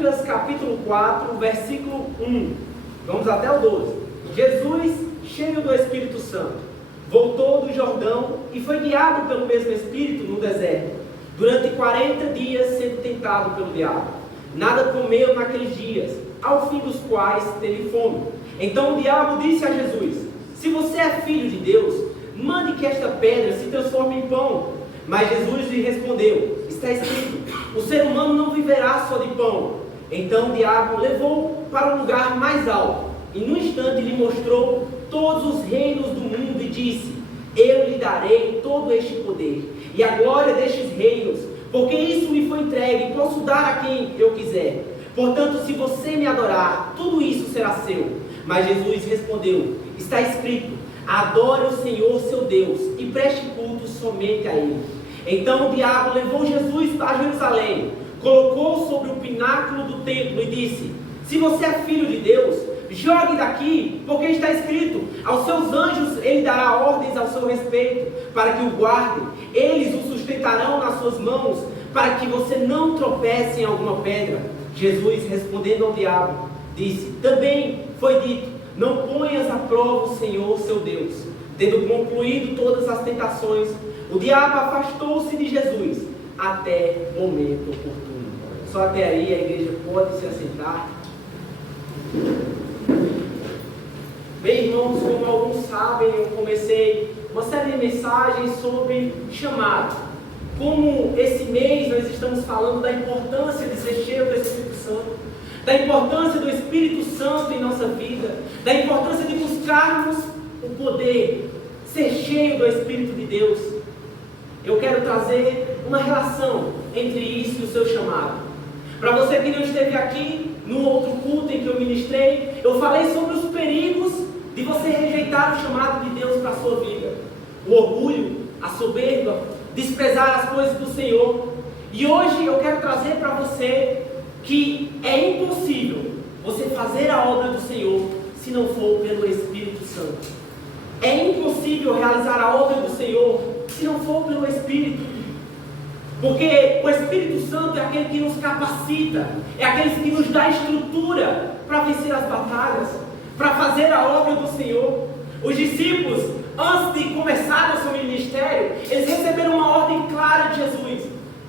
Lucas capítulo 4, versículo 1. Vamos até o 12. Jesus, cheio do Espírito Santo, voltou do Jordão e foi guiado pelo mesmo Espírito no deserto, durante 40 dias sendo tentado pelo diabo. Nada comeu naqueles dias, ao fim dos quais teve fome. Então o diabo disse a Jesus: se você é filho de Deus, mande que esta pedra se transforme em pão. Mas Jesus lhe respondeu: está escrito, o ser humano não viverá só de pão. Então o diabo levou para um lugar mais alto, e no instante lhe mostrou todos os reinos do mundo e disse: eu lhe darei todo este poder, e a glória destes reinos, porque isso me foi entregue, e posso dar a quem eu quiser. Portanto, se você me adorar, tudo isso será seu. Mas Jesus respondeu: está escrito, adore o Senhor seu Deus, e preste culto somente a Ele. Então o diabo levou Jesus para Jerusalém, colocou sobre o pináculo do templo e disse: se você é filho de Deus, jogue daqui, porque está escrito, aos seus anjos ele dará ordens ao seu respeito, para que o guardem, eles o sustentarão nas suas mãos, para que você não tropece em alguma pedra. Jesus, respondendo ao diabo, disse: também foi dito, não ponhas à prova o Senhor seu Deus. Tendo concluído todas as tentações, o diabo afastou-se de Jesus até o momento oportuno. Só até aí, a igreja pode se assentar. Bem, irmãos, como alguns sabem, eu comecei uma série de mensagens sobre chamado. Como esse mês nós estamos falando da importância de ser cheio do Espírito Santo, da importância do Espírito Santo em nossa vida, da importância de buscarmos o poder, ser cheio do Espírito de Deus. Eu quero trazer uma relação entre isso e o seu chamado. Para você que não esteve aqui no outro culto em que eu ministrei, eu falei sobre os perigos de você rejeitar o chamado de Deus para a sua vida. O orgulho, a soberba, desprezar as coisas do Senhor. E hoje eu quero trazer para você que é impossível você fazer a obra do Senhor se não for pelo Espírito Santo. É impossível realizar a obra do Senhor se não for pelo Espírito. Porque o Espírito Santo é aquele que nos capacita, é aquele que nos dá estrutura para vencer as batalhas, para fazer a obra do Senhor. Os discípulos, antes de começar o seu ministério, eles receberam uma ordem clara de Jesus.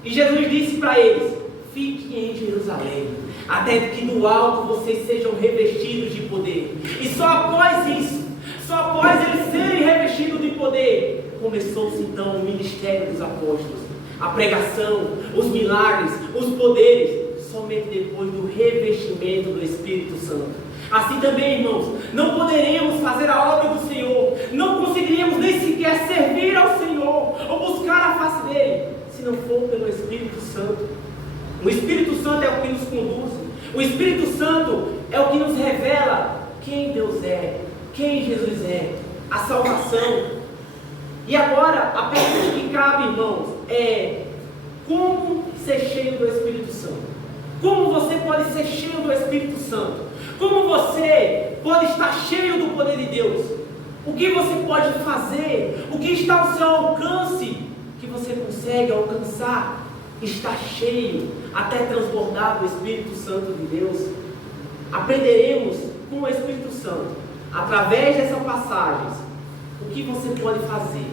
E Jesus disse para eles: fiquem em Jerusalém, até que do alto vocês sejam revestidos de poder. E só após isso, só após eles serem revestidos de poder, começou-se então o ministério dos apóstolos. A pregação, os milagres, os poderes, somente depois do revestimento do Espírito Santo. Assim também, irmãos, não poderemos fazer a obra do Senhor, não conseguiríamos nem sequer servir ao Senhor, ou buscar a face dele, se não for pelo Espírito Santo. O Espírito Santo é o que nos conduz, o Espírito Santo é o que nos revela quem Deus é, quem Jesus é, a salvação. E agora, a pergunta que cabe, irmãos, é: como ser cheio do Espírito Santo? Como você pode ser cheio do Espírito Santo? Como você pode estar cheio do poder de Deus? O que você pode fazer? O que está ao seu alcance que você consegue alcançar? Estar cheio até transbordar do Espírito Santo de Deus. Aprenderemos com o Espírito Santo, através dessas passagens, o que você pode fazer.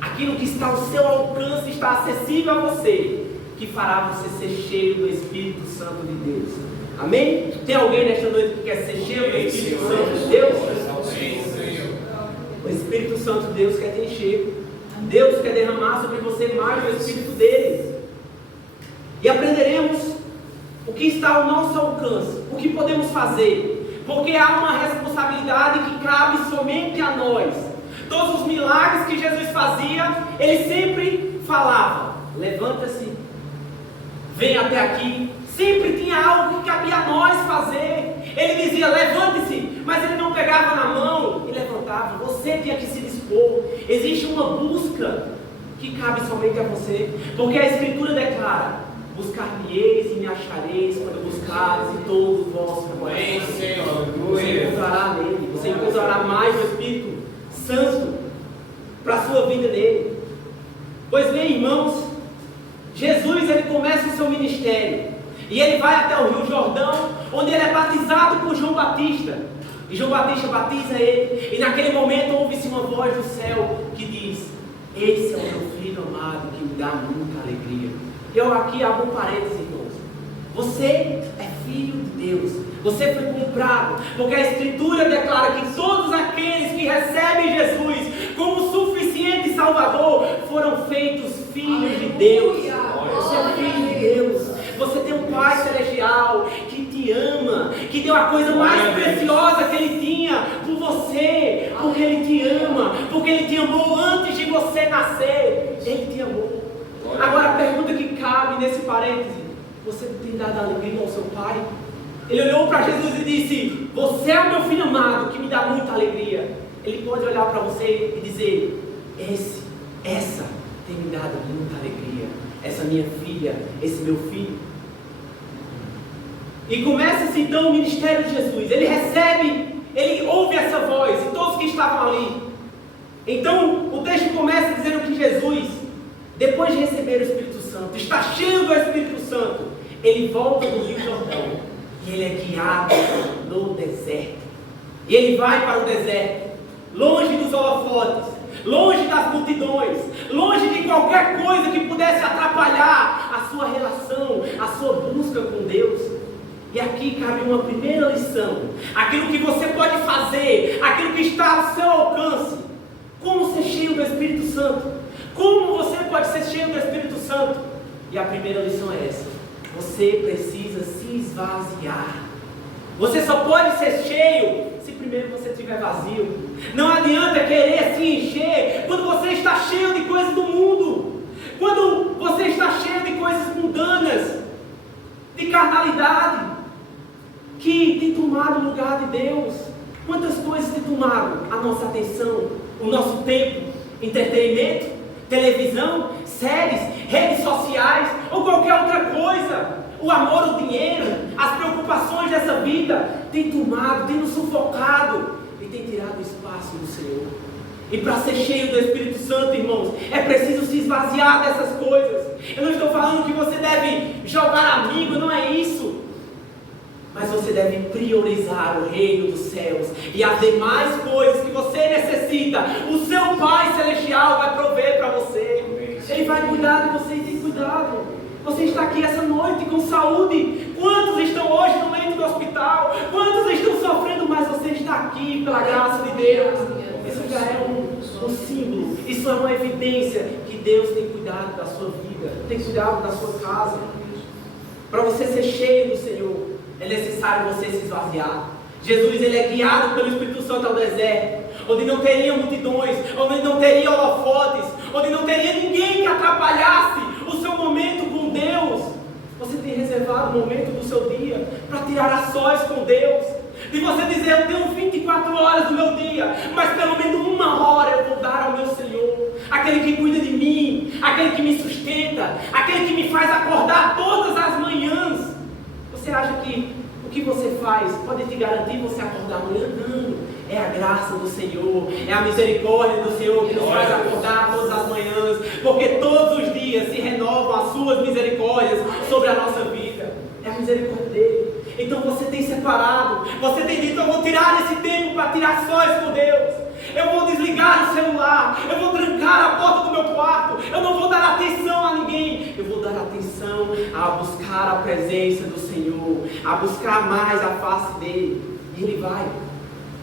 Aquilo que está ao seu alcance, está acessível a você, que fará você ser cheio do Espírito Santo de Deus. Amém? Tem alguém nesta noite que quer ser cheio do Espírito Santo de Deus? O Espírito Santo de Deus quer te encher. Deus quer derramar sobre você mais do Espírito dele. E aprenderemos o que está ao nosso alcance, o que podemos fazer, porque há uma responsabilidade que cabe somente a nós. Todos os milagres que Jesus fazia, ele sempre falava: levanta-se, vem até aqui. Sempre tinha algo que cabia a nós fazer. Ele dizia: levante-se, mas ele não pegava na mão e levantava. Você tinha que se dispor. Existe uma busca que cabe somente a você, porque a Escritura declara: buscar-me-eis e me achareis quando buscares de todo o vosso coração. Você encontrará nele, você encontrará mais o Espírito Santo para a sua vida nele. Pois bem, irmãos, Jesus ele começa o seu ministério. E ele vai até o Rio Jordão, onde ele é batizado por João Batista. E João Batista batiza ele. E naquele momento ouve-se uma voz do céu que diz: esse é o meu filho amado, que me dá muita alegria. Eu aqui abro um parênteses, irmãos. Você é filho de Deus. Você foi comprado, porque a Escritura declara que todos aqueles que recebem Jesus como suficiente Salvador foram feitos filhos de Deus. Você é filho de Deus. Você tem um Pai Celestial que te ama, que deu a coisa mais preciosa que Ele tinha por você, porque Ele te ama, porque Ele te amou antes de você nascer. Ele te amou. Agora a pergunta que cabe nesse parêntese: você tem dado alegria ao seu Pai? Ele olhou para Jesus e disse: você é o meu filho amado, que me dá muita alegria. Ele pode olhar para você e dizer: essa tem me dado muita alegria. Essa minha filha, esse meu filho. E começa-se então o ministério de Jesus. Ele recebe, ele ouve essa voz, e todos que estavam ali. Então o texto começa dizendo que Jesus, depois de receber o Espírito Santo, está cheio do Espírito Santo, ele volta do Rio Jordão. E ele é guiado no deserto. E ele vai para o deserto, longe dos holofotes, longe das multidões, longe de qualquer coisa que pudesse atrapalhar a sua relação, a sua busca com Deus. E aqui cabe uma primeira lição: aquilo que você pode fazer, aquilo que está ao seu alcance. Como ser cheio do Espírito Santo? Como você pode ser cheio do Espírito Santo? E a primeira lição é essa: você precisa se esvaziar. Você só pode ser cheio se primeiro você estiver vazio. Não adianta querer se encher quando você está cheio de coisas do mundo, quando você está cheio de coisas mundanas, de carnalidade, que tem tomado o lugar de Deus. Quantas coisas têm tomado a nossa atenção, o nosso tempo? Entretenimento, televisão, séries, redes sociais ou qualquer outra coisa. O amor, o dinheiro, as preocupações dessa vida tem tomado, tem nos sufocado e tem tirado o espaço do Senhor. E para ser cheio do Espírito Santo, irmãos, é preciso se esvaziar dessas coisas. Eu não estou falando que você deve jogar amigo, não é isso. Mas você deve priorizar o reino dos céus e as demais coisas que você necessita, o seu Pai Celestial vai prover para você. Ele vai cuidar de você e tem cuidado. Você está aqui essa noite com saúde. Quantos estão hoje no leito do hospital? Quantos estão sofrendo? Mas você está aqui pela graça de Deus. Isso já é um símbolo. Isso é uma evidência que Deus tem cuidado da sua vida, tem cuidado da sua casa. Para você ser cheio do Senhor, é necessário você se esvaziar. Jesus, ele é guiado pelo Espírito Santo ao deserto, onde não teria multidões, onde não teria holofotes, onde não teria ninguém que atrapalhasse o seu momento com Deus. Você tem reservado um momento do seu dia para tirar a sós com Deus, de você dizer: eu tenho 24 horas do meu dia, mas pelo menos uma hora eu vou dar ao meu Senhor, aquele que cuida de mim, aquele que me sustenta, aquele que me faz acordar todas as manhãs. Você acha que o que você faz pode te garantir você acordar amanhã? Não. É a graça do Senhor, é a misericórdia do Senhor que nos faz acordar todas as manhãs, porque todos os dias se renovam as suas misericórdias sobre a nossa vida. É a misericórdia dele. Então você tem separado, você tem dito: eu vou tirar esse tempo para tirar sós com Deus. Eu vou desligar o celular, eu vou trancar a porta do meu quarto, eu não vou dar atenção a ninguém, eu vou dar atenção a buscar a presença do Senhor, a buscar mais a face dele. E ele vai.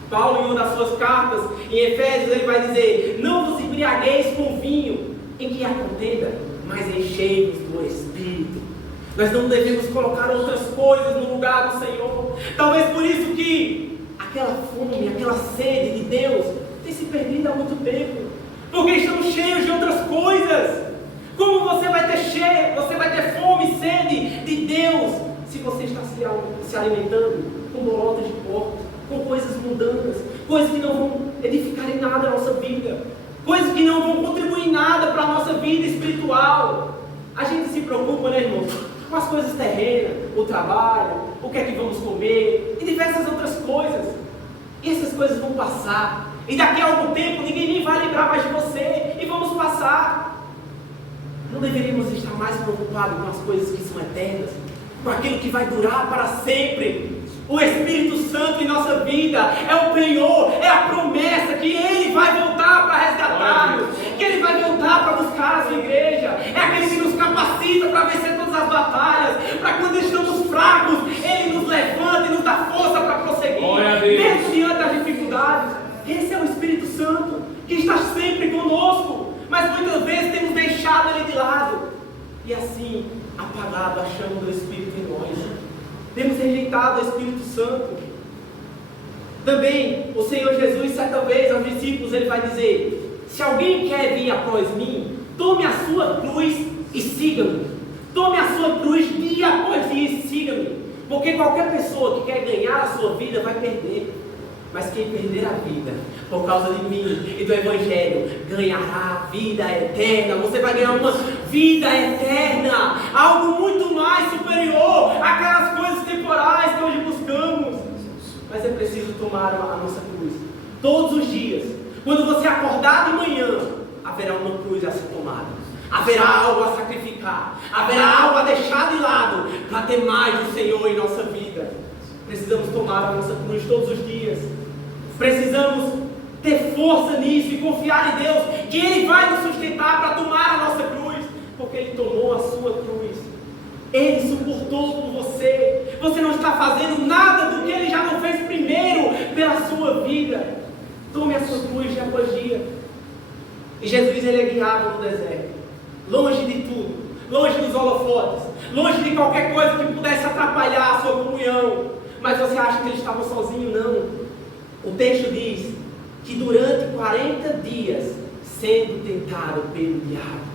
Paulo, em uma das suas cartas, em Efésios, ele vai dizer: não vos embriagueis com vinho em que há contenda, mas enchei-vos do Espírito. Nós não devemos colocar outras coisas no lugar do Senhor. Talvez por isso que aquela fome, aquela sede de Deus tem se perdido há muito tempo, porque estamos cheios de outras coisas. Como você vai ter fome e sede de Deus se você está se alimentando com bolotas de porcos, com coisas mundanas, coisas que não vão edificar em nada a nossa vida, coisas que não vão contribuir em nada para a nossa vida espiritual? A gente se preocupa, né, irmão, com as coisas terrenas, o trabalho, o que é que vamos comer e diversas outras coisas. E essas coisas vão passar, e daqui a algum tempo ninguém nem vai lembrar mais de você, e vamos passar. Não deveríamos estar mais preocupados com as coisas que são eternas? com aquilo que vai durar para sempre. O Espírito Santo em nossa vida é o penhor, é a promessa que Ele vai voltar para resgatar-nos, que Ele vai voltar para buscar a sua igreja. É aquele que nos capacita para vencer todas as batalhas, para quando estamos fracos, Ele nos levanta e nos dá força para prosseguir, mesmo diante das dificuldades. Esse é o Espírito Santo, que está sempre conosco, mas muitas vezes temos deixado Ele de lado, e assim apagado a chama do Espírito em nós. Temos rejeitado o Espírito Santo. Também o Senhor Jesus, certa vez aos discípulos, Ele vai dizer: se alguém quer vir após mim, tome a sua cruz e siga-me. Tome a sua cruz dia após dia e siga-me. Porque qualquer pessoa que quer ganhar a sua vida vai perder. Mas quem perder a vida por causa de mim e do Evangelho ganhará a vida eterna. Você vai ganhar uma vida eterna, algo muito mais superior àquelas coisas temporais que hoje buscamos. Mas é preciso tomar a nossa cruz todos os dias. Quando você acordar de manhã, haverá uma cruz a ser tomada, haverá algo a sacrificar, haverá algo a deixar de lado para ter mais do Senhor em nossa vida. Precisamos tomar a nossa cruz todos os dias. Precisamos ter força nisso e confiar em Deus, que Ele vai nos sustentar para tomar a nossa cruz, porque Ele tomou a sua cruz. Ele suportou por você. Você não está fazendo nada do que Ele já não fez primeiro pela sua vida. Tome a sua cruz dia após dia. E Jesus, Ele é guiado no deserto, longe de tudo, longe dos holofotes, longe de qualquer coisa que pudesse atrapalhar a sua comunhão. Mas você acha que Ele estava sozinho? Não. O texto diz que durante 40 dias, sendo tentado pelo diabo,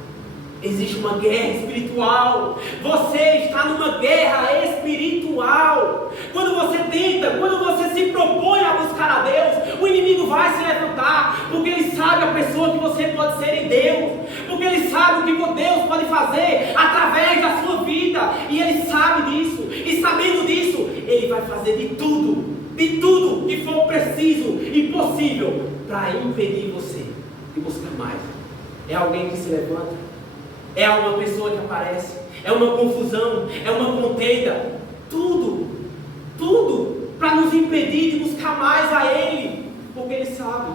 existe uma guerra espiritual. Você está numa guerra espiritual. Quando você tenta, quando você se propõe a buscar a Deus, o inimigo vai se levantar, porque ele sabe a pessoa que você pode ser em Deus, porque ele sabe o que Deus pode fazer através da sua vida, e ele sabe disso, e sabendo disso, ele vai fazer de tudo que for preciso e possível para impedir você de buscar mais. É alguém que se levanta, é uma pessoa que aparece, é uma confusão, é uma contenda, tudo para nos impedir de buscar mais a Ele, porque Ele sabe.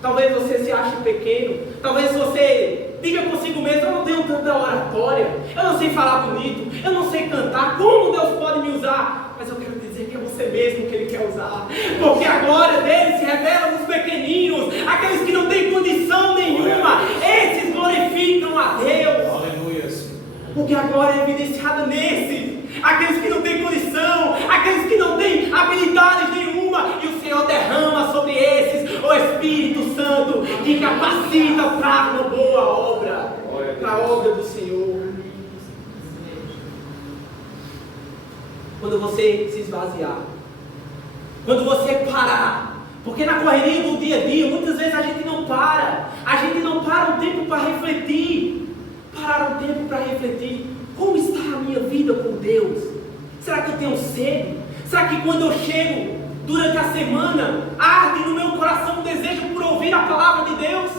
Talvez você se ache pequeno, talvez você diga consigo mesmo: eu não tenho tanta oratória, eu não sei falar bonito, eu não sei cantar, como Deus pode me usar? Mas eu quero dizer que é você mesmo que Ele quer usar, porque a glória dele se revela nos pequeninos, aqueles que não têm condição nenhuma, esses glorificam a Deus. Aleluia. Porque a glória é evidenciada nesses, aqueles que não têm condição, aqueles que não têm habilidades nenhuma, e o Senhor derrama sobre esses o Espírito Santo, que capacita para uma boa obra, para a obra do Senhor. Quando você se esvaziar, quando você parar, porque na correria do dia a dia, muitas vezes a gente não para um tempo para refletir, como está a minha vida com Deus? Será que eu tenho sede? Será que quando eu chego durante a semana, arde no meu coração um desejo por ouvir a palavra de Deus?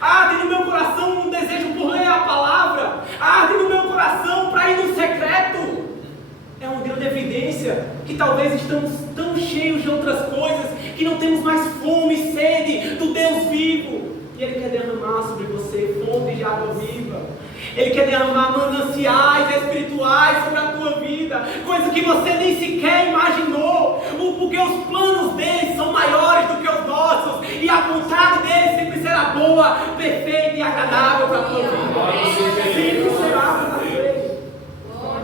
Arde no meu coração um desejo por ler a palavra? Arde no meu coração para ir no secreto? É uma grande evidência que talvez estamos tão cheios de outras coisas que não temos mais fome e sede do Deus vivo. E Ele quer derramar sobre você fonte de água viva. Ele quer derramar mananciais espirituais sobre a tua vida, coisa que você nem sequer imaginou, porque os planos dele são maiores do que os nossos, e a vontade dele sempre será boa, perfeita e agradável para a tua vida. Sempre será para ele.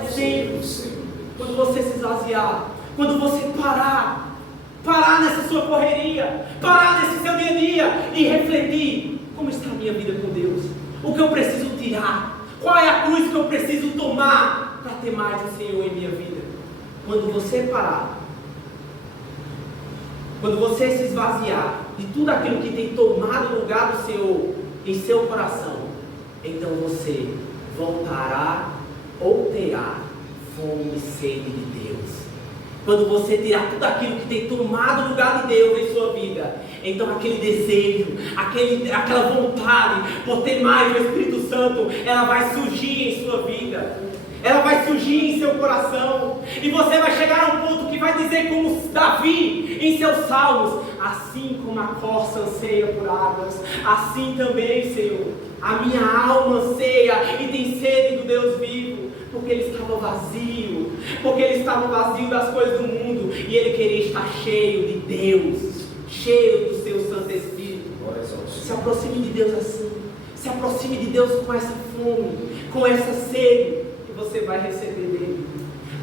Sempre. Quando você se esvaziar, quando você parar nessa sua correria, parar nesse seu dia a dia e refletir: como está a minha vida com Deus? O que eu preciso tirar? Qual é a cruz que eu preciso tomar para ter mais do Senhor em minha vida? Quando você parar, quando você se esvaziar de tudo aquilo que tem tomado o lugar do Senhor em seu coração, então você voltará ou terá fome e sede de Deus. Quando você tirar tudo aquilo que tem tomado o lugar de Deus em sua vida, então aquele desejo, aquela vontade por ter mais do Espírito Santo, ela vai surgir em sua vida. ela vai surgir em seu coração, e você vai chegar a um ponto que vai dizer como Davi em seus salmos: assim como a corça anseia por águas, assim também, Senhor, a minha alma anseia e tem sede do Deus vivo. Porque ele estava vazio, porque ele estava vazio das coisas do mundo, e ele queria estar cheio de Deus, cheio do seu Santo Espírito. Se aproxime de Deus assim, se aproxime de Deus com essa fome, com essa sede, que você vai receber dele.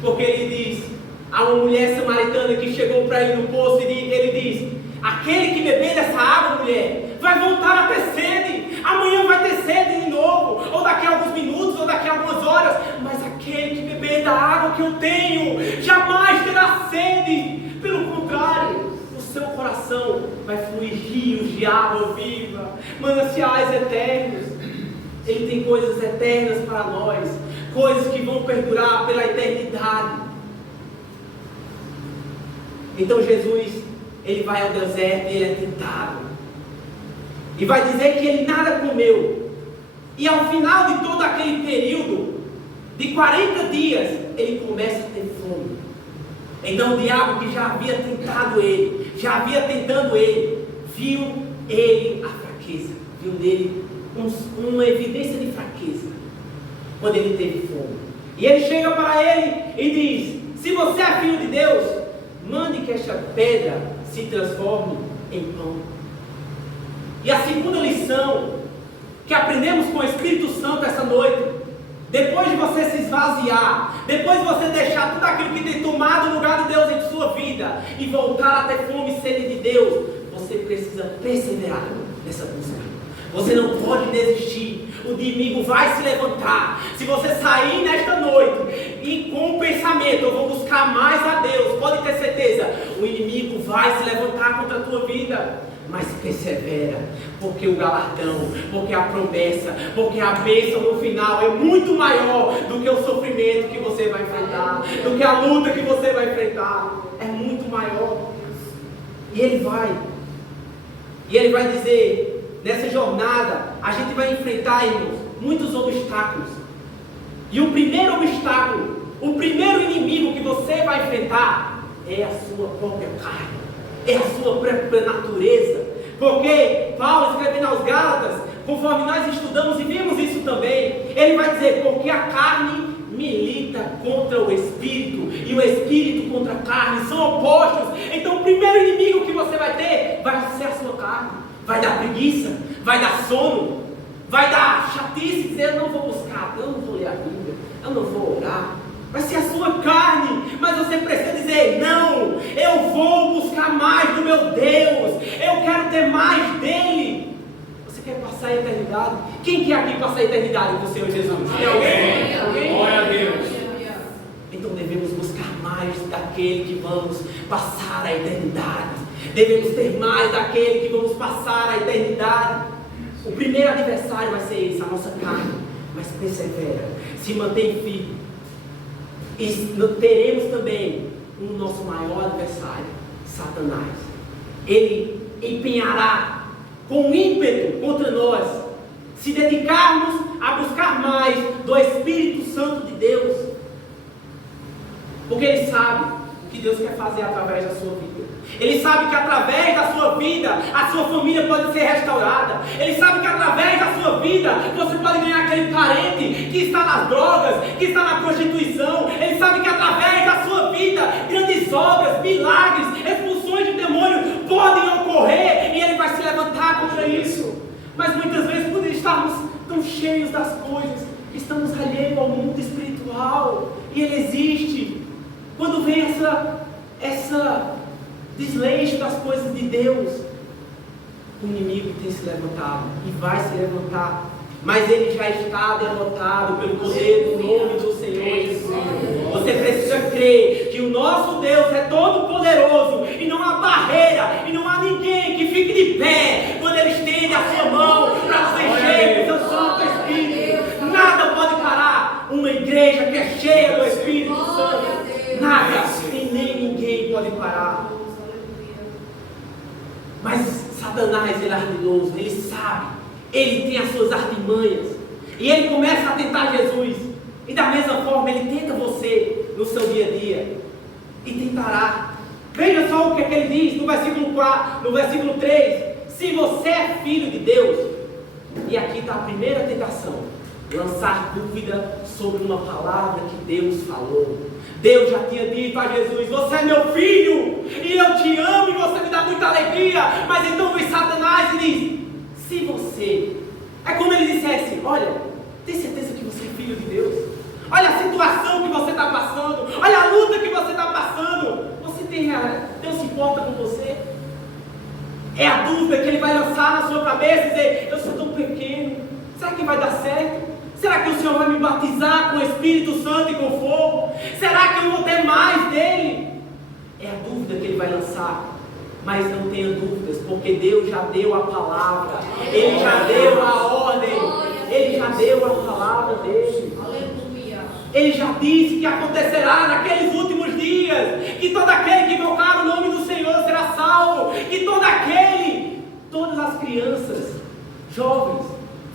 Porque ele diz, há uma mulher samaritana que chegou para ele no poço, e ele diz: aquele que beber dessa água, mulher, vai voltar a ter sede, amanhã vai ter sede de novo, ou daqui a alguns minutos, ou daqui a algumas horas, mas aquele que beber da água que eu tenho, jamais terá sede. Pelo contrário, o seu coração vai fluir rios de água viva, mananciais eternos. Ele tem coisas eternas para nós, coisas que vão perdurar pela eternidade. Então Jesus, ele vai ao deserto e ele é tentado, e vai dizer que ele nada comeu, e ao final de todo aquele período de 40 dias, ele começa a ter fome. Então o diabo, que já havia tentado ele, já havia tentando ele, viu ele a fraqueza, viu nele uma evidência de fraqueza, quando ele teve fome. E ele chega para ele e diz: se você é filho de Deus, mande que esta pedra se transforme em pão. E a segunda lição que aprendemos com o Espírito Santo essa noite: depois de você se esvaziar, depois de você deixar tudo aquilo que tem tomado o lugar de Deus em sua vida e voltar a ter fome e sede de Deus, você precisa perseverar nessa busca. Você não pode desistir. O inimigo vai se levantar. Se você sair nesta noite e com o pensamento: eu vou buscar mais a Deus, pode ter certeza, o inimigo vai se levantar contra a tua vida. Mas persevera, porque o galardão, porque a promessa, porque a bênção no final é muito maior do que o sofrimento que você vai enfrentar, do que a luta que você vai enfrentar. É muito maior. E ele vai dizer: nessa jornada a gente vai enfrentar, irmãos, muitos obstáculos. E o primeiro obstáculo, o primeiro inimigo que você vai enfrentar é a sua própria carne, é a sua própria natureza. Porque Paulo, escrevendo aos Gálatas, conforme nós estudamos e vimos isso também, ele vai dizer: porque a carne milita contra o Espírito, e o Espírito contra a carne são opostos. Então o primeiro inimigo que você vai ter vai ser a sua carne. Vai dar preguiça, vai dar sono, vai dar chatice, dizer: eu não vou buscar, eu não vou ler a Bíblia, eu não vou orar. Vai ser a sua carne, mas você precisa dizer: não, eu vou buscar mais do meu Deus, eu quero ter mais dele. Você quer passar a eternidade? Quem quer aqui passar a eternidade com o Senhor Jesus? Tem alguém? Glória a Deus. Então devemos buscar mais daquele que vamos passar a eternidade. Devemos ter mais daquele que vamos passar a eternidade. O primeiro adversário vai ser esse, a nossa carne. Mas persevera, se mantém firme. E teremos também o nosso maior adversário, Satanás. Ele empenhará com ímpeto contra nós, se dedicarmos a buscar mais do Espírito Santo de Deus, porque ele sabe o que Deus quer fazer através da sua vida. Ele sabe que através da sua vida a sua família pode ser restaurada. Ele sabe que através da sua vida você pode ganhar aquele parente que está nas drogas, que está na prostituição. Ele sabe que através da sua vida grandes obras, milagres, expulsões de demônio podem ocorrer, e ele vai se levantar contra isso. Mas muitas vezes, por estarmos tão cheios das coisas, estamos alheios ao mundo espiritual, e ele existe. Quando vem essa desleixo das coisas de Deus, o inimigo tem se levantado e vai se levantar, mas ele já está derrotado pelo poder do nome do Senhor Jesus. Você precisa crer que o nosso Deus é todo poderoso, e não há barreira, e não há ninguém que fique de pé quando ele estende a sua mão para ser cheio do seu Santo Espírito. Nada pode parar uma igreja que é cheia do Espírito Santo. Nada e nem ninguém pode parar. Mas Satanás, ele é ardiloso, ele sabe, ele tem as suas artimanhas, e ele começa a tentar Jesus. E da mesma forma, ele tenta você no seu dia a dia. E tentará. Veja só o que ele diz no versículo 4, no versículo 3. Se você é filho de Deus, e aqui está a primeira tentação, lançar dúvida sobre uma palavra que Deus falou. Deus já tinha dito a Jesus: você é meu filho, e eu te amo, e você me dá muita alegria. Mas então vem Satanás e diz: se você, é como ele dissesse: olha, tem certeza que você é filho de Deus? Olha a situação que você está passando, olha a luta que você está passando. Deus se importa com você? É a dúvida que ele vai lançar na sua cabeça e dizer: eu sou tão pequeno, será que vai dar certo? Será que o Senhor vai me batizar com o Espírito Santo e com fogo? Será que eu vou ter mais dele? É a dúvida que ele vai lançar. Mas não tenha dúvidas, porque Deus já deu a palavra, Ele já deu a ordem, Ele já deu a palavra dele. Ele já disse que acontecerá naqueles últimos dias, que todo aquele que invocar o nome do Senhor será salvo, que todas as crianças, jovens,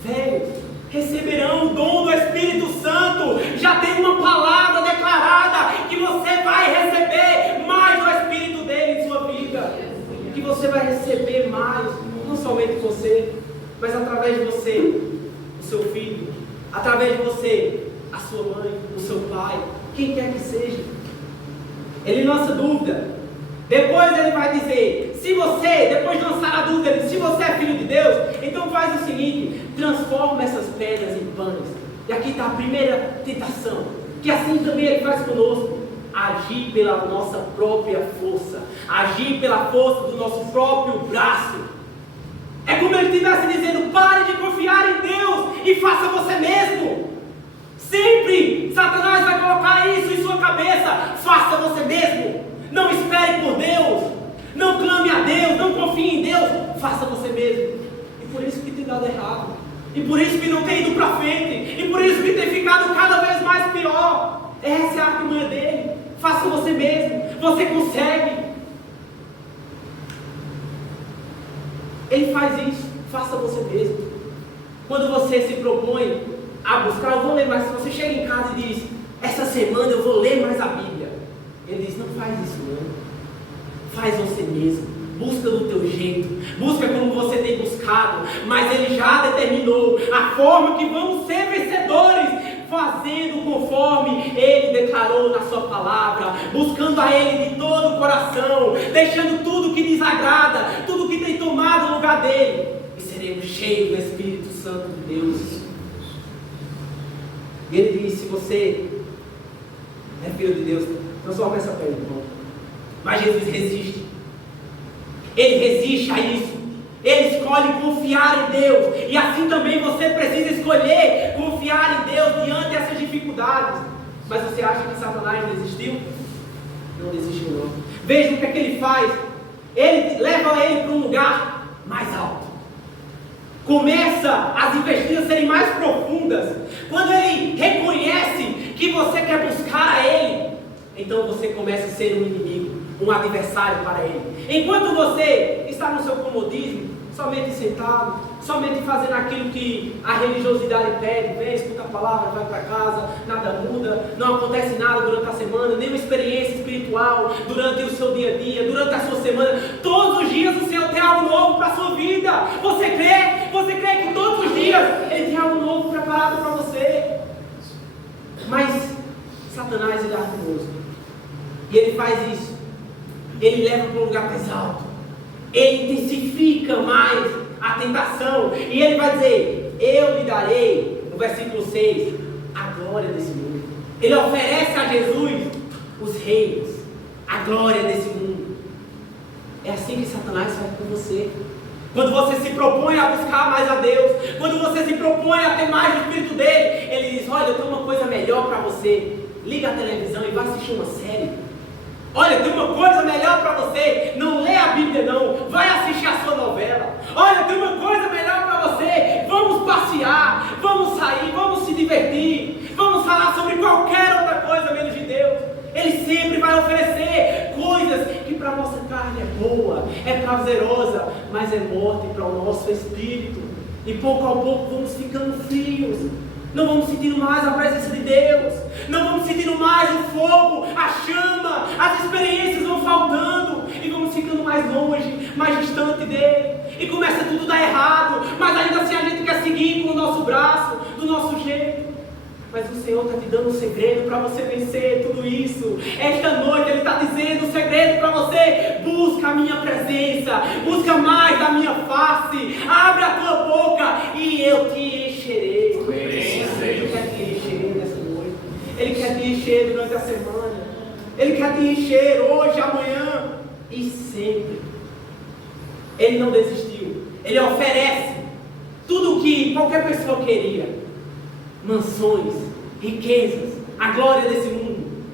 velhos, receberão o dom do Espírito Santo. Já tem uma palavra declarada que você vai receber mais do Espírito dele em sua vida, que você vai receber mais, não somente você, mas através de você, o seu filho, através de você, a sua mãe, o seu pai, quem quer que seja. Ele lança dúvida. Depois ele vai dizer: se você, depois de lançar a dúvida, ele diz: se você é filho de Deus, então faz o seguinte, transforma essas pedras em pães. E aqui está a primeira tentação, que assim também ele faz conosco: agir pela nossa própria força, agir pela força do nosso próprio braço. É como ele estivesse dizendo: pare de confiar em Deus e faça você mesmo. Sempre Satanás vai colocar isso em sua cabeça: faça você mesmo, não espere por Deus, não clame a Deus, não confie em Deus, faça você mesmo. E por isso que tem dado errado, e por isso que não tem ido para frente, e por isso que tem ficado cada vez mais pior. Essa é a artimanha dele: faça você mesmo, você consegue. Ele faz isso: faça você mesmo. Quando você se propõe a buscar, eu vou ler mais. Se você chega em casa e diz: essa semana eu vou ler mais a Bíblia, ele diz: não faz isso não, faz você mesmo, busca do teu jeito, busca como você tem buscado. Mas ele já determinou a forma que vamos ser vencedores, fazendo conforme ele declarou na sua palavra, buscando a ele de todo o coração, deixando tudo que desagrada, tudo que tem tomado o lugar dele, e seremos cheios do Espírito Santo de Deus. E ele diz: se você é filho de Deus, transforma essa pedra em pão. Mas Jesus resiste. Ele resiste a isso. Ele escolhe confiar em Deus. E assim também você precisa escolher confiar em Deus diante dessas dificuldades. Mas você acha que Satanás desistiu? Não desistiu não. Veja o que é que ele faz. Ele leva ele para um lugar mais alto. Começa as investidas a serem mais profundas. Quando ele reconhece que você quer buscar a ele, então você começa a ser um inimigo, um adversário para ele. Enquanto você está no seu comodismo, somente sentado, somente fazendo aquilo que a religiosidade pede, vem, escuta a palavra, vai para casa, nada muda, não acontece nada durante a semana, nenhuma experiência espiritual durante o seu dia a dia, durante a sua semana. Todos os dias o Senhor tem algo novo para a sua vida. Você crê? Você crê que todos os dias Ele tem algo novo preparado para você? Mas Satanás é ardiloso, e ele faz isso. Ele leva para um lugar mais alto, ele intensifica mais a tentação, e ele vai dizer: eu lhe darei, no versículo 6, a glória desse mundo. Ele oferece a Jesus os reinos, a glória desse mundo. É assim que Satanás faz com você. Quando você se propõe a buscar mais a Deus, quando você se propõe a ter mais do Espírito dele, ele diz: olha, eu tenho uma coisa melhor para você, liga a televisão e vai assistir uma série. Olha, tem uma coisa melhor para você, não lê a Bíblia não, vai assistir a sua novela. Olha, tem uma coisa melhor para você, vamos passear, vamos sair, vamos se divertir, vamos falar sobre qualquer outra coisa menos de Deus. Ele sempre vai oferecer coisas que para a nossa carne é boa, é prazerosa, mas é morte para o nosso espírito. E pouco a pouco vamos ficando frios, Não vamos sentindo mais a presença de Deus. Não vamos sentindo mais o fogo, a chama. As experiências vão faltando. E vamos ficando mais longe, mais distante dele. E começa tudo a dar errado. Mas ainda assim a gente quer seguir com o nosso braço, do nosso jeito. Mas o Senhor está te dando um segredo para você vencer tudo isso. Esta noite Ele está dizendo um segredo para você. Busca a minha presença. Busca mais da minha face. Abre a tua boca e eu te encherei. Ele quer te encher nessa noite. Ele quer te encher durante a semana. Ele quer te encher hoje, amanhã e sempre. Ele não desistiu. Ele oferece tudo o que qualquer pessoa queria. Mansões, riquezas, a glória desse mundo.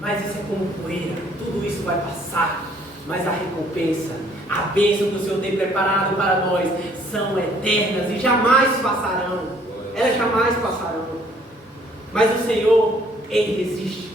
Mas isso é como poeira. Tudo isso vai passar. Mas a recompensa, a bênção que o Senhor tem preparado para nós são eternas e jamais passarão. Elas jamais passarão. Mas o Senhor, Ele resiste.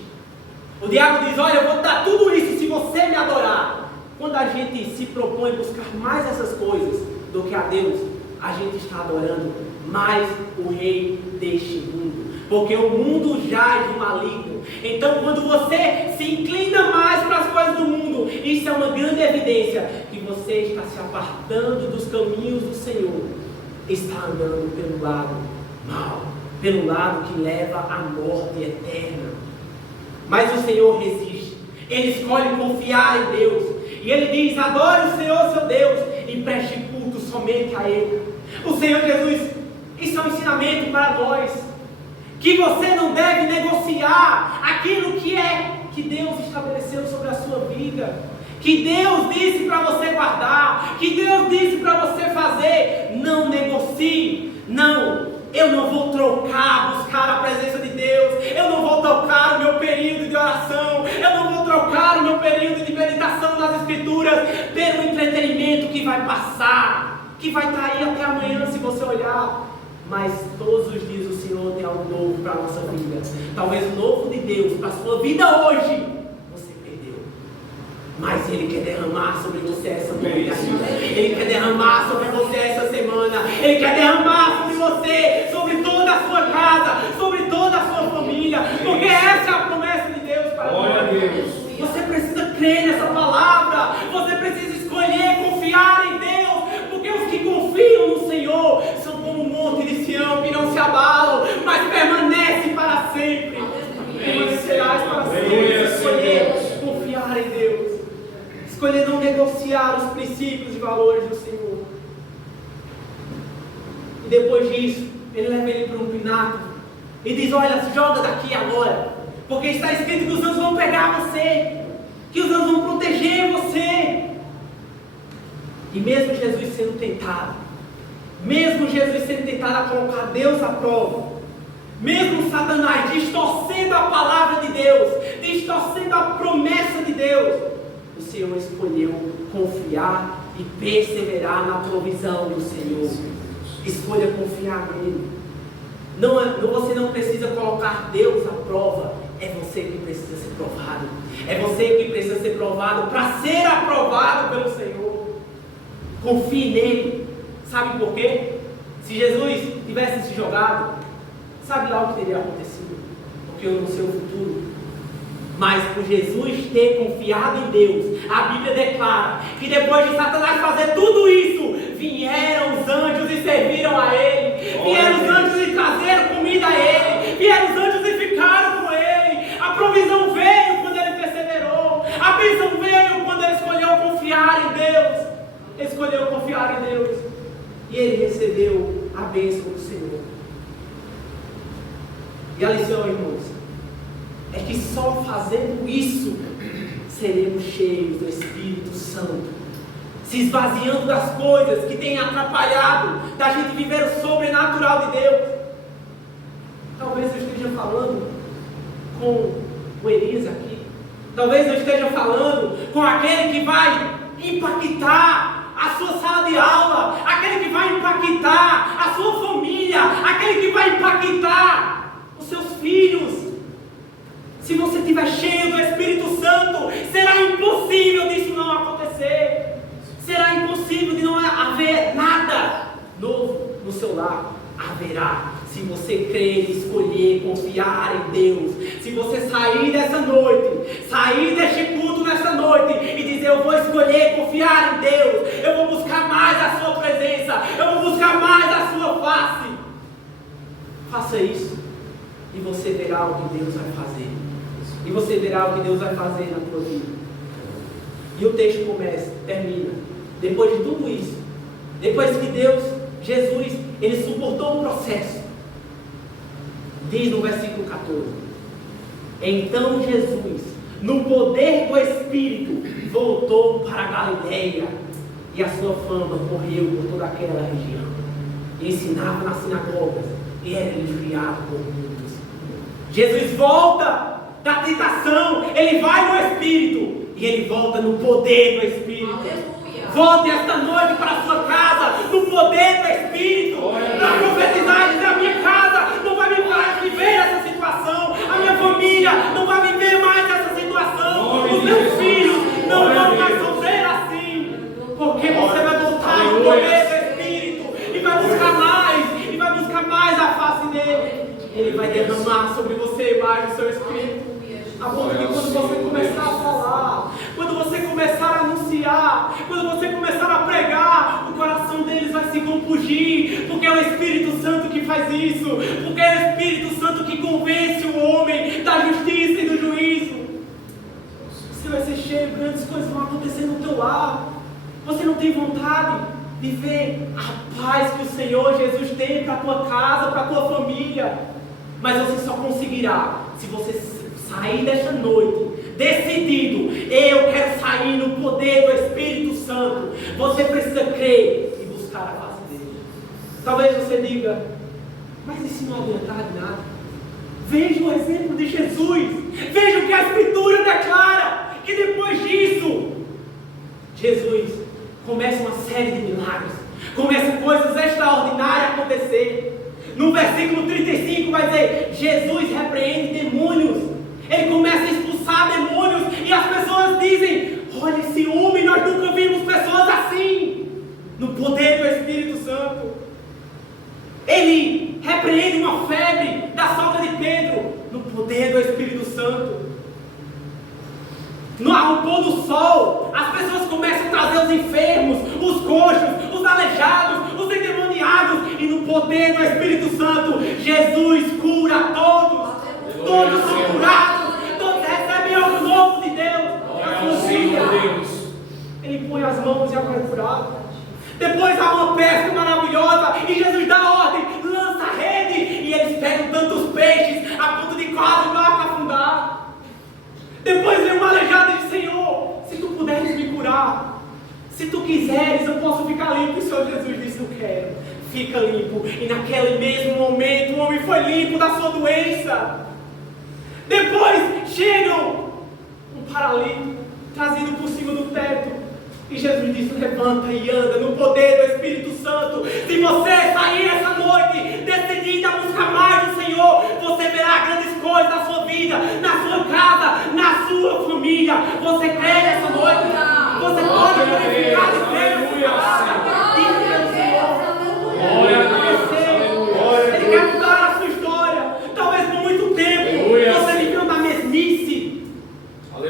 O diabo diz: olha, eu vou dar tudo isso se você me adorar. Quando a gente se propõe buscar mais essas coisas do que a Deus, a gente está adorando mais o rei deste mundo, porque o mundo jaz do maligno. Então, quando você se inclina mais para as coisas do mundo, isso é uma grande evidência que você está se apartando dos caminhos do Senhor, está andando pelo lado mau, pelo lado que leva à morte eterna. Mas o Senhor resiste. Ele escolhe confiar em Deus, e Ele diz: adore o Senhor seu Deus e preste culto somente a Ele. O Senhor Jesus, isso é um ensinamento para nós, que você não deve negociar aquilo que Deus estabeleceu sobre a sua vida, que Deus disse para você guardar, que Deus disse para você fazer. Não negocie. Não, eu não vou buscar a presença de Deus, eu não vou trocar o meu período de oração, eu não vou trocar o meu período de meditação nas Escrituras pelo entretenimento que vai passar, que vai estar aí até amanhã se você olhar. Mas todos os dias o Senhor tem algo novo para a nossa vida. Talvez o novo de Deus para a sua vida hoje você perdeu, mas Ele quer derramar sobre você essa noite. Ele quer derramar sobre você essa semana. Ele quer derramar sobre você, sobre toda a sua casa, sobre toda a sua família, porque essa é a promessa de Deus para nós. Você precisa crer nessa palavra. Você precisa escolher confiar em Deus, porque os que confiam no Senhor são como o monte de Sião, que não se abalam, mas permanecem para sempre. Permanecerás para sempre. Escolher confiar em Deus, escolher não negociar os princípios e valores do Senhor. E depois disso, Ele leva ele para um pináculo e diz: olha, joga daqui agora, porque está escrito que os anjos vão pegar você, que os anjos vão proteger você. E mesmo Jesus sendo tentado, a colocar Deus à prova, mesmo Satanás distorcendo a palavra de Deus, distorcendo a promessa de Deus, o Senhor escolheu confiar e perseverar na provisão do Senhor. Escolha confiar nele. Você não precisa colocar Deus à prova. É você que precisa ser provado. É você que precisa ser provado para ser aprovado pelo Senhor. Confie nele. Sabe por quê? Se Jesus tivesse se jogado, sabe lá o que teria acontecido? Porque eu não sei o futuro. Mas por Jesus ter confiado em Deus, a Bíblia declara que depois de Satanás fazer tudo isso, vieram os anjos e serviram a ele. Vieram os anjos e trazeram comida a ele. Vieram os anjos e ficaram com ele. A provisão veio quando ele perseverou. A bênção veio quando ele escolheu confiar em Deus. Ele escolheu confiar em Deus. E ele recebeu a bênção do Senhor. E a lição, irmãos, é que só fazendo isso seremos cheios do Espírito Santo, se esvaziando das coisas que têm atrapalhado da gente viver o sobrenatural de Deus. Talvez eu esteja falando com o Elias aqui, talvez eu esteja falando com aquele que vai impactar a sua sala de aula, aquele que vai impactar a sua família, aquele que vai impactar os seus filhos. Se você estiver cheio do Espírito Santo, será impossível disso não acontecer. Será impossível de não haver nada novo no seu lar. Haverá, se Se você crer, escolher, confiar em Deus, se você sair dessa noite, sair deste culto nesta noite e dizer: eu vou escolher confiar em Deus, eu vou buscar mais a sua presença, eu vou buscar mais a sua face, faça isso e você verá o que Deus vai fazer. E você verá o que Deus vai fazer na tua vida. E o texto termina. Depois de tudo isso, depois que Jesus, ele suportou o processo, diz no versículo 14: então Jesus, no poder do Espírito, voltou para a Galileia, e a sua fama correu por toda aquela região. E ensinava nas sinagogas, e era elogiado por muitos. Jesus volta da tentação, ele vai no Espírito, e ele volta no poder do Espírito. Aleluia. Volte esta noite para a sua casa, no poder do Espírito, para profetizar e dizer: a minha casa não vai mais viver essa situação, a minha família não vai viver mais essa situação, os meus filhos não vão mais sofrer assim, porque você vai voltar no poder do Espírito, e vai buscar mais a face dele. Ele vai derramar sobre você mais o seu Espírito, a ponto que quando você começar a falar, quando você começar a anunciar, quando você começar a pregar, o coração deles vai se compungir, porque é o Espírito Santo que faz isso, porque é o Espírito Santo que convence o homem da justiça e do juízo. Você vai ser cheio, grandes coisas vão acontecer no teu lar. Você não tem vontade de ver a paz que o Senhor Jesus tem para a tua casa, para a tua família, mas você só conseguirá se você sair desta noite decidido: eu quero sair no poder do Espírito Santo. Você precisa crer e buscar a face dele. Talvez você diga: mas isso não adiantar de nada. Veja o exemplo de Jesus, veja o que a Escritura declara, que depois disso Jesus começa uma série de milagres, começa coisas extraordinárias a acontecer. No versículo 35 vai dizer: Jesus repreende demônios. Ele começa a expulsar demônios, e as pessoas dizem: olha esse homem, nós nunca vimos pessoas assim. No poder do Espírito Santo. Ele repreende uma febre da sogra de Pedro, no poder do Espírito Santo. No pôr do sol, as pessoas começam a trazer os enfermos, os coxos, os aleijados, os endemoniados, e no poder do Espírito Santo, Jesus cura todos. Todos são curados, todos recebem algo novo de Deus. Ele põe as mãos e alguém é curado. Depois há uma pesca maravilhosa e Jesus dá ordem: lança a rede. E eles pegam tantos peixes a ponto de quase o barco afundar. Depois vem uma aleijada e diz: Senhor, se tu puderes me curar, se tu quiseres, eu posso ficar limpo. E o Senhor Jesus disse: não quero, fica limpo. E naquele mesmo momento o homem foi limpo da sua doença. Depois chegam um paralítico trazido por cima do teto, e Jesus disse: levanta e anda no poder do Espírito Santo. Se você sair essa noite decidido a buscar mais o Senhor, você verá grandes coisas na sua vida, na sua casa, na sua família. Você crê nessa noite? Você pode glorificar e crer nessa palavra. Diga ao Senhor: glória a Deus. Ele quer mudar a sua história. Talvez por muito tempo você viveu na mesmice.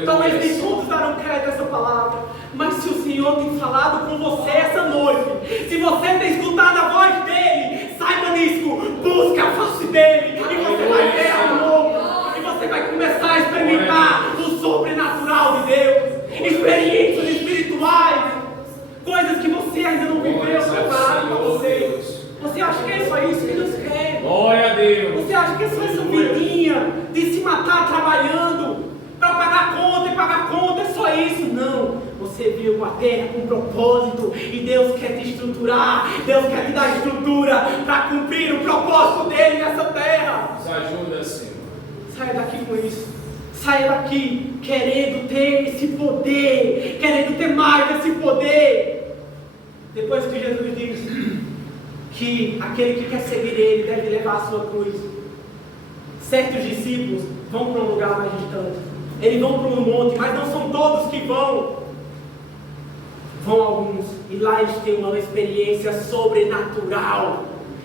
Talvez nem todos darão crédito a essa palavra, mas se o Senhor tem falado com você essa noite, se você tem escutado a voz dele, saiba disso, busque a face dele, e você vai ver algo novo, e você vai começar a experimentar o sobrenatural de Deus, experiências espirituais, coisas que você ainda não viveu preparado para você. Você acha que é só isso que Deus quer? Glória a Deus. Você acha que é só essa vidinha de se matar trabalhando para pagar conta e pagar conta, é só isso? Não. Você veio a terra com um propósito, e Deus quer te estruturar, Deus quer te dar estrutura para cumprir o propósito dele nessa terra. Nos ajuda, Senhor. Saia daqui com isso. Saia daqui querendo ter esse poder, querendo ter mais desse poder. Depois que Jesus diz que aquele que quer seguir ele deve levar a sua cruz, certos discípulos vão para um lugar mais distante. Eles vão para um monte, mas não são todos que vão. Vão alguns, e lá eles têm uma experiência sobrenatural.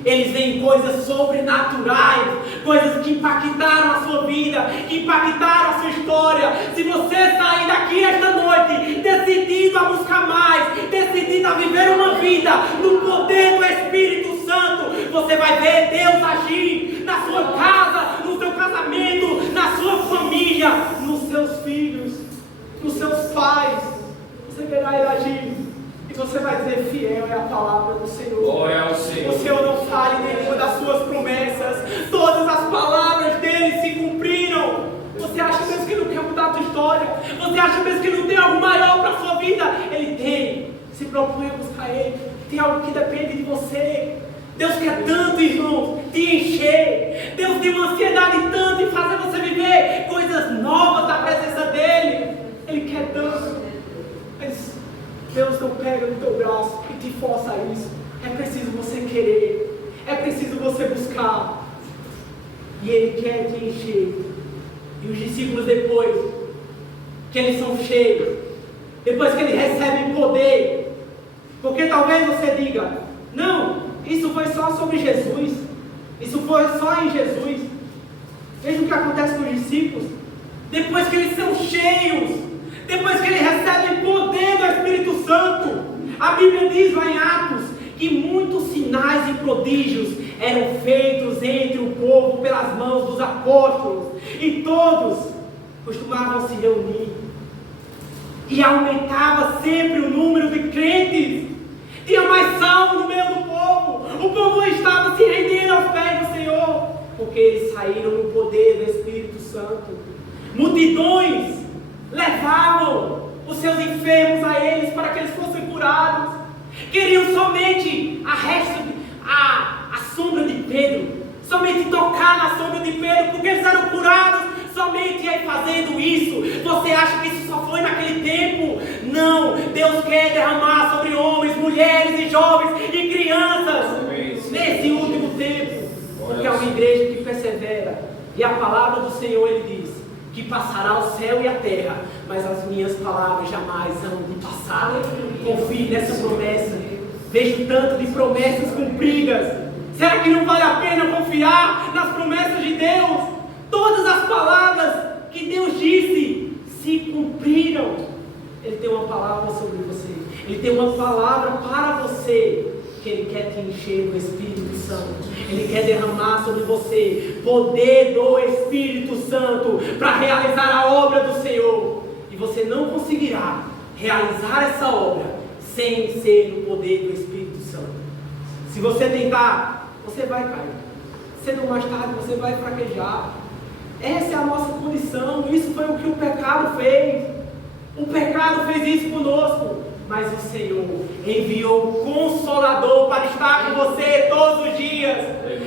eles veem coisas sobrenaturais, coisas que impactaram a sua vida, que impactaram a sua história. Se você sair daqui esta noite decidido a buscar mais, decidido a viver uma vida no poder do Espírito Santo, você vai ver Deus agir na sua casa, no seu casamento, na sua família, nos seus filhos, nos seus pais. Você verá Ele agir. E você vai dizer: fiel é a palavra do Senhor. Glória ao Senhor. O Senhor não fale nenhuma das suas promessas. Todas as palavras dele se cumpriram. Você acha mesmo que não quer mudar a tua história? Você acha mesmo que não tem algo maior para a sua vida? Ele tem. Se propõe a buscar Ele. Tem algo que depende de você. Deus quer tanto, irmão, te encher. Deus tem uma ansiedade tanto em fazer você viver coisas novas da presença dEle. Ele quer tanto. Mas Deus não pega no teu braço e te força a isso. É preciso você querer. É preciso você buscar. E Ele quer te encher. E os discípulos, depois que eles são cheios, depois que eles recebem poder, porque talvez você diga: não, isso foi só sobre Jesus, isso foi só em Jesus. Veja o que acontece com os discípulos. Depois que eles são cheios, depois que eles recebem poder do Espírito Santo, a Bíblia diz lá em Atos que muitos sinais e prodígios eram feitos entre o povo pelas mãos dos apóstolos, e todos costumavam se reunir, e aumentava sempre o número de crentes. Tinha mais salvo no meio do povo. O povo estava se rendendo aos pés do Senhor, porque eles saíram no poder do Espírito Santo. Multidões levavam os seus enfermos a eles para que eles fossem curados. Queriam somente a sombra de Pedro, somente tocar na sombra de Pedro, porque eles eram curados somente aí fazendo isso. Você acha que isso só foi naquele tempo? Não, Deus quer derramar sobre homens, mulheres e jovens e crianças nesse último tempo, porque é uma igreja que persevera. E a palavra do Senhor, Ele diz que passará o céu e a terra, mas as minhas palavras jamais hão de passar. Confie nessa promessa. Vejo tanto de promessas cumpridas. Será que não vale a pena confiar nas promessas de Deus? Todas as palavras que Deus disse se cumpriram. Ele tem uma palavra sobre você. Ele tem uma palavra para você, que Ele quer te encher do Espírito Santo. Ele quer derramar sobre você poder do Espírito Santo para realizar a obra do Senhor. E você não conseguirá realizar essa obra sem ser no poder do Espírito Santo. Se você tentar, você vai cair. Cedo ou mais tarde você vai fraquejar. Essa é a nossa condição. Isso foi o que o pecado fez. O pecado fez isso conosco. Mas o Senhor enviou o Consolador para estar com você todos os dias.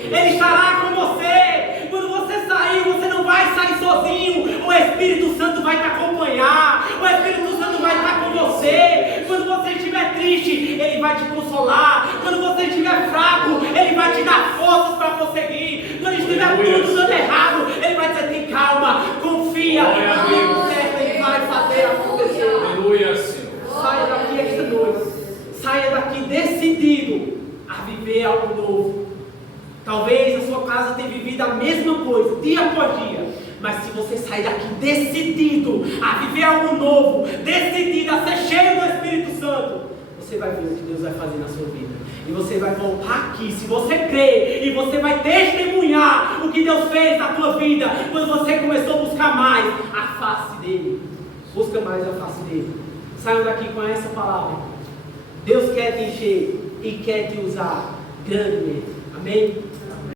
Ele estará com você. Quando você sair, você não vai sair sozinho. O Espírito Santo vai te acompanhar. O Espírito Santo vai estar com você. Quando você estiver triste, Ele vai te consolar. Quando você estiver fraco, Ele vai te dar forças para prosseguir. Quando estiver tudo dando errado, Ele vai dizer: tem calma, confia. Ele vai fazer acontecer. Aleluia, Senhor. Saia daqui esta noite. Saia daqui decidido a viver algo novo. Talvez a sua casa tenha vivido a mesma coisa, dia após dia. Mas se você sair daqui decidido a viver algo novo, decidido a ser cheio do Espírito Santo, você vai ver o que Deus vai fazer na sua vida. E você vai voltar aqui, se você crer, e você vai testemunhar o que Deus fez na tua vida, quando você começou a buscar mais a face dEle. Busca mais a face dEle. Saiam daqui com essa palavra. Deus quer te encher e quer te usar grandemente. Amém?